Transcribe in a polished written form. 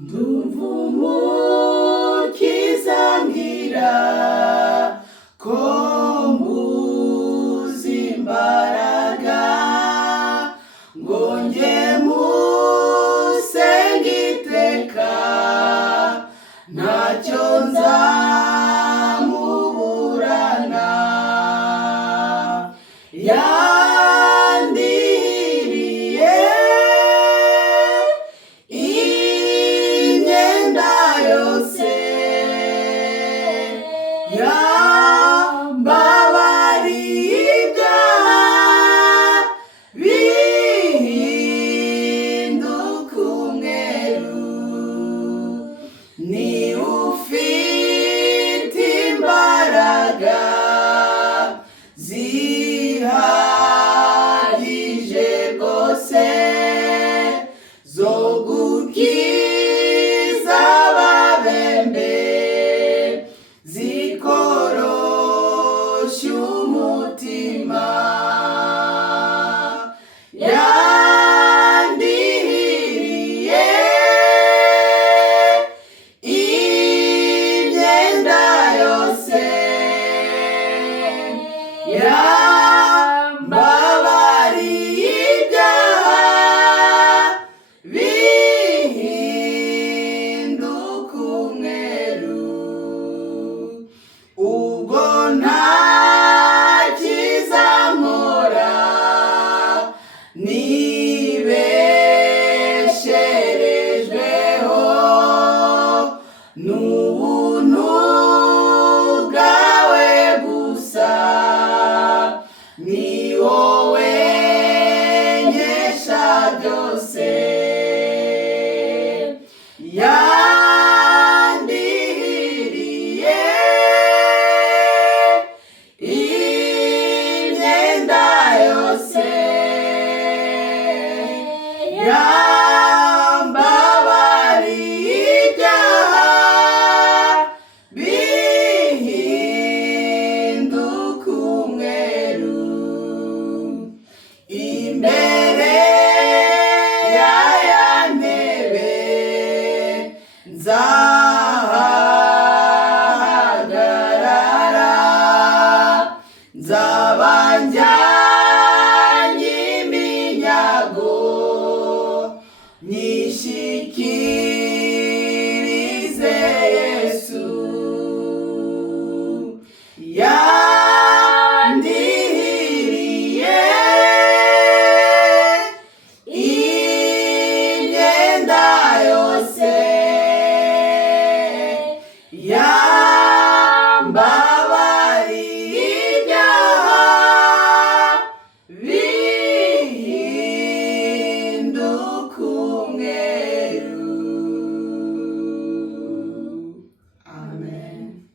ndumva umukiza ambwira ko mbuze imbaraga ngo njye musenge iteka, ntacyo nzamuburana. Yandiriye imyenda yose, yambabariye ibyaha bihinduka umweru. Ni ufite imbaraga zihagije rwose zo gukiza ababembe, zikorosha umutima. Yandihiriye imyenda yose, yambabariye ibyaha bihinduka umweru. Ubwo ntakizankora nibesherejweho n'ubuntu bwawe gusa, ni wowe nkesha byose. Yandihiriye imyenda yose, yambabariye ibyaha bihinduka umweru. Imbere y'aya ntebe